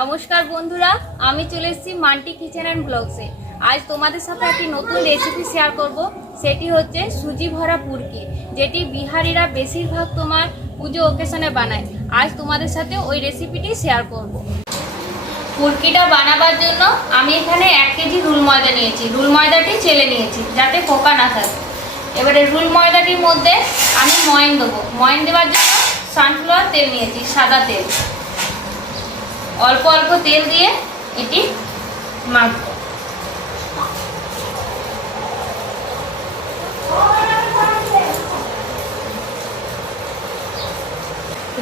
নমস্কার বন্ধুরা, আমি চলে এসেছি মান্টি কিচেন অ্যান্ড ব্লগসে আজ তোমাদের সাথে একটি নতুন রেসিপি শেয়ার করব, সেটি হচ্ছে সুজি ভরা পুরকি, যেটি বিহারিরা বেশিরভাগ তোমার পুজো ওকেশনে বানায়। আজ তোমাদের সাথে ওই রেসিপিটি শেয়ার করব। পুরকিটা বানাবার জন্য আমি এখানে এক কেজি রুল ময়দা নিয়েছি। রুল ময়দাটি চেলে নিয়েছি, যাতে পোকা না থাকে। এবারে রুল ময়দাটির মধ্যে আমি ময়ন দেবো। ময়ন দেওয়ার জন্য সানফ্লাওয়ার তেল নিয়েছি, সাদা তেল। অল্প অল্প তেল দিয়ে এটি মাখবো।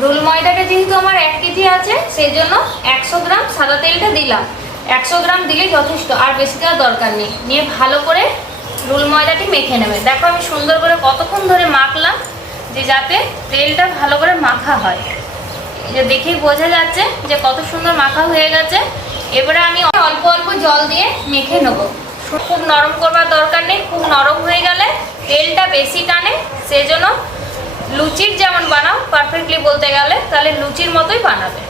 রোল ময়দাটা যেহেতু আমার এক কেজি আছে সেই জন্য একশো গ্রাম সাদা তেলটা দিলাম। একশো গ্রাম দিলে যথেষ্ট, আর বেশি দেওয়ার দরকার নেই। নিয়ে ভালো করে রোল ময়দাটি মেখে নেবে। দেখো আমি সুন্দর করে কতক্ষণ ধরে মাখলাম, যে যাতে তেলটা ভালো করে মাখা হয়। যে দেখেই বোঝা যাচ্ছে যে কত সুন্দর মাখা হয়ে গেছে। এবারে আমি অল্প অল্প জল দিয়ে মেখে নেব। খুব নরম করবার দরকার নেই, খুব নরম হয়ে গেলে তেলটা বেশি টানে সেই জন্য লুচির যেমন বানাও পারফেক্টলি বলতে গেলে, তাহলে লুচির মতোই বানাবে।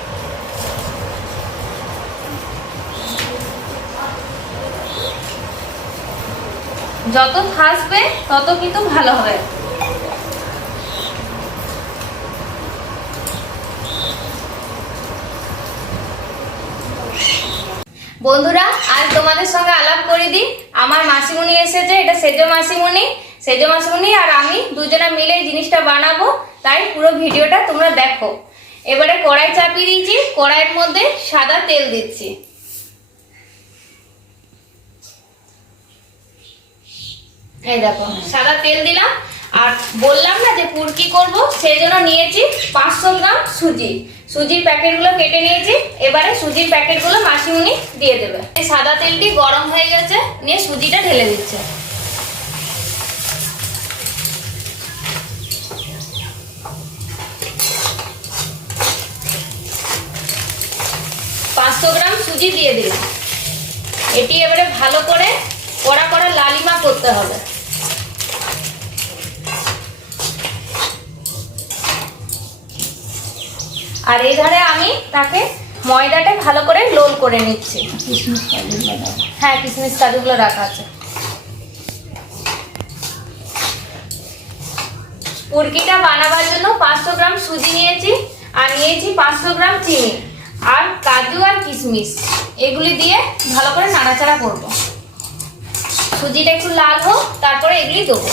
যত থাকবে তত কিন্তু ভালো হবে। বন্ধুরা, আজ তোমাদের সঙ্গে আলাপ করে দিই। আমার মাসিমণি এসেছে, এটা সেজো মাসিমণি। সেজো মাসিমণি আর আমি দুজনে মিলে জিনিসটা বানাবো, তাই পুরো ভিডিওটা তোমরা দেখো। এবারে কড়াই চাপিয়ে দিয়েছি, কড়াইয়ের মধ্যে সাদা তেল দিচ্ছি। এই দেখো, সাদা তেল দিলাম, আর বললাম না যে পুরকি করব, সেই জন্য নিয়েছি পাঁচশো গ্রাম সুজি। সুজির প্যাকেটগুলো কেটে নিয়েছি, এবারে সুজির প্যাকেটগুলো মাসিমুনি দিয়ে দেবে। সাদা তেলটি গরম হয়ে গেছে, নিয়ে সুজিটা ঢেলে দিচ্ছে। পাঁচশো গ্রাম সুজি দিয়ে দিলাম। এটি এবারে ভালো করে কড়া কড়া লালিমা করতে হবে। আর এই ধারে আমি তাকে ময়দাটা ভালো করে লোল করে নিচ্ছি। হ্যাঁ কিশমিশ কাজুগুলো রাখা আছে। পুরকিটা বানাবার জন্য পাঁচশো গ্রাম সুজি নিয়েছি আর নিয়েছি পাঁচশো গ্রাম চিনি। আর কাজু আর কিশমিশ এগুলি দিয়ে ভালো করে নাড়াচাড়া করব। সুজিটা একটু লাল হোক তারপরে এগুলি দেবো।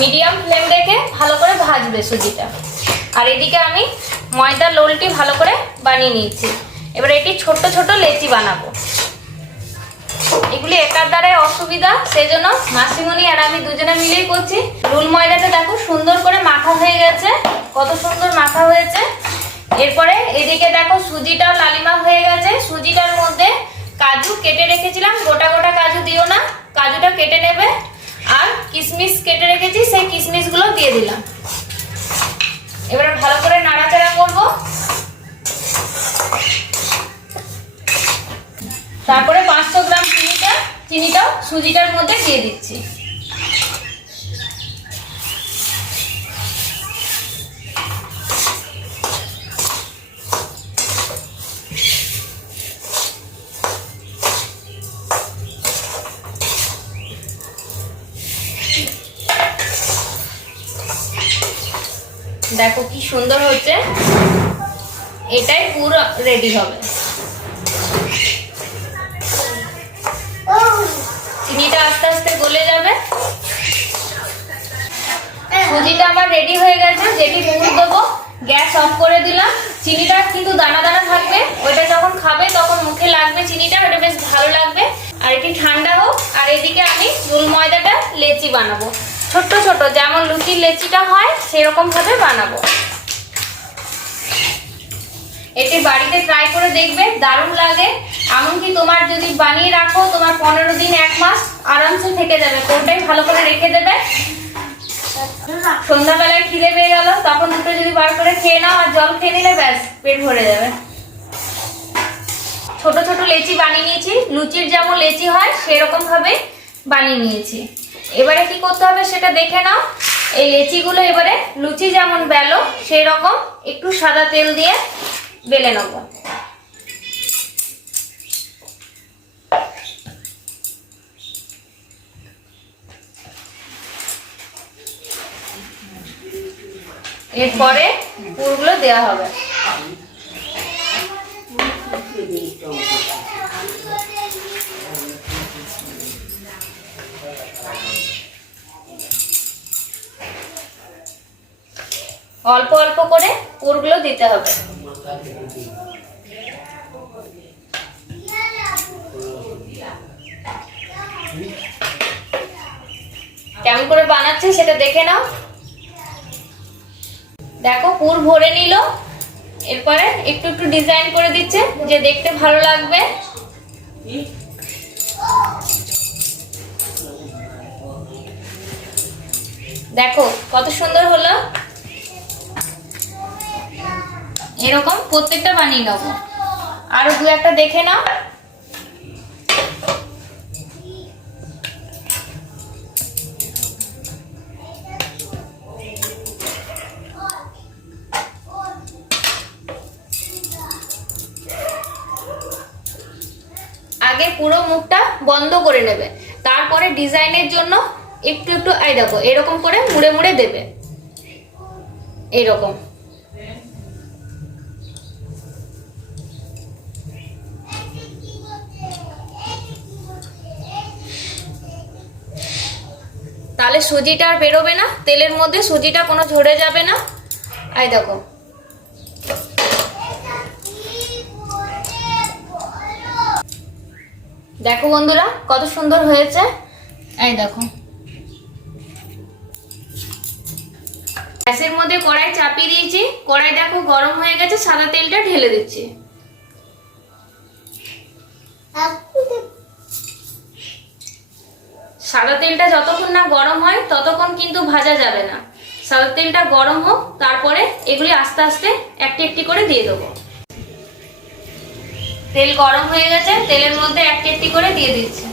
মিডিয়াম ফ্লেম রেখে ভালো করে ভাজবে সুজিটা। আর এদিকে আমি ময়দা লোলটি ভালো করে বানিয়ে নিয়েছি। এবার এটি ছোট ছোট লেচি বানাবো। এগুলি একার দ্বারাই অসুবিধা সেই জন্য মাসিমণি আর আমি দুজনে মিলেই করছি। রুল ময়দাটা দেখো সুন্দর করে মাখা হয়ে গেছে, কত সুন্দর মাখা হয়েছে। এরপরে এদিকে দেখো সুজিটাও লালিমা হয়ে গেছে। সুজিটার মধ্যে কাজু কেটে রেখেছিলাম, গোটা গোটা কাজু দিও না, কাজুটা কেটে নেবে। আর কিশমিশ কেটে রেখেছি, সেই কিশমিশগুলো দিয়ে দিলাম। এবারে ভালো করে নাড়াচাড়া করব। তারপরে পাঁচশো গ্রাম চিনিটা চিনিটাও সুজিটার মধ্যে দিয়ে দিচ্ছি। দেখো কি সুন্দর হচ্ছে। এটাই পুরো রেডি হবে। চিনিটা আস্তে আস্তে গলে যাবে। সুজিটা আমার রেডি হয়ে গেছে, যেটি পুর দেবো, গ্যাস অফ করে দিলাম। চিনিটা কিন্তু দানা দানা থাকবে, ওইটা যখন খাবে তখন মুখে লাগবে চিনিটা, ওটা বেশ ভালো লাগবে। আর এটি ঠান্ডা হোক, আর এদিকে আমি রুল ময়দাটা লেচি বানাবো। ছোট্ট ছোট যেমন লুচির লেচিটা হয়, সেরকম ভাবে বানাবো। এটি বাড়িতে ট্রাই করে দেখবে, দারুণ লাগে। এমনকি তোমার যদি বানিয়ে রাখো, তোমার পনেরো দিন, এক মাস আরামসে থেকে যাবে। কোনটাই ভালো করে রেখে দেবে। সন্ধ্যাবেলায় খিদে পেয়ে গেল, তখন দুটো যদি বার করে খেয়ে নাও আর জল খেয়ে নিলে ব্যাস, পেট ভরে যাবে। ছোট ছোট লেচি বানিয়ে নিয়েছি। লুচির যেমন লেচি হয়, সেরকম ভাবে বানিয়ে নিয়েছি। এবারে কি করতে হবে সেটা দেখে নাও। এই লেচিগুলো এবারে লুচি যেমন বেলো, সেই রকম একটু সাদা তেল দিয়ে বেলে নেব। এরপরে পুরগুলো দেওয়া হবে। অল্প অল্প করে পুরগুলো দিতে হবে। কেমন করে বানাচ্ছে সেটা দেখে নাও। দেখো, পুর ভরে নিল। এরপরে একটু একটু ডিজাইন করে দিচ্ছে, যে দেখতে ভালো লাগবে। দেখো, কত সুন্দর হলো। এরকম প্রত্যেকটা বানিয়ে নেব। আরও দু একটা দেখে নাও। আগে পুরো মুখটা বন্ধ করে নেবে। তারপরে ডিজাইনের জন্য একটু একটু, এই দেখো, এরকম করে মুড়ে মুড়ে দেবে। এরকম। তাহলে সুজিটা আর বেরোবে না? তেলের মধ্যে সুজিটা কোনো ঝরে যাবে না? এই দেখো। দেখো বন্ধুরা, কত সুন্দর হয়েছে। এই দেখো। গ্যাসের মধ্যে কড়াই চাপিয়ে দিয়েছি। কড়াই দেখো গরম হয়ে গেছে, সাদা তেলটা ঢেলে দিচ্ছি। সাদা তেলটা যতক্ষণ না গরম হয়, ততক্ষণ কিন্তু ভাজা যাবে না। সাদা তেলটা গরম হোক, তারপরে এগুলি আস্তে আস্তে একটি একটি করে দিয়ে দেবো। তেল গরম হয়ে গেছে, তেলের মধ্যে একটি একটি করে দিয়ে দিচ্ছি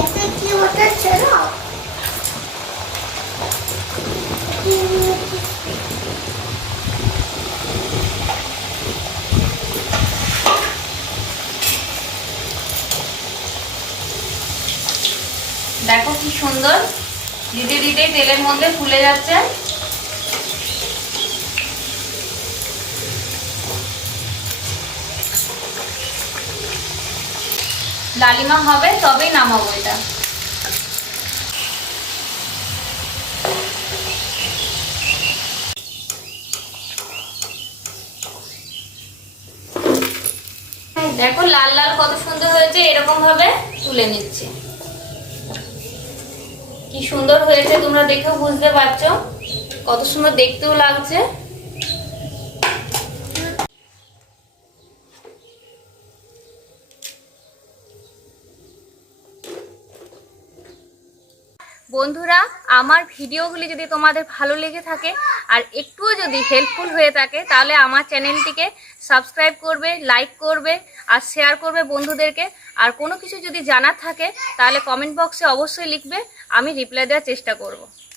একটা কি ওটা ছিল দেখো কি সুন্দর। দিতে দিতে তেলের মধ্যে ফুলে যাচ্ছে। লালিমা হবে, তবেই নামাবো এটা। দেখো লাল লাল কত সুন্দর হয়েছে, এরকম ভাবে তুলে নিচ্ছি। কি সুন্দর হয়েছে তোমরা দেখেও বুঝতে পারছ। কত সুন্দর দেখতেও লাগছে। বন্ধুরা, আমার ভিডিওগুলি যদি তোমাদের ভালো লেগে থাকে আর একটুও যদি হেল্পফুল হয়ে থাকে, তাহলে আমার চ্যানেলটিকে সাবস্ক্রাইব করবে লাইক করবে আর শেয়ার করবে বন্ধুদেরকে। আর কোনো কিছু যদি জানার থাকে, তাহলে কমেন্ট বক্সে অবশ্যই লিখবে, আমি রিপ্লাই দেওয়ার চেষ্টা করব।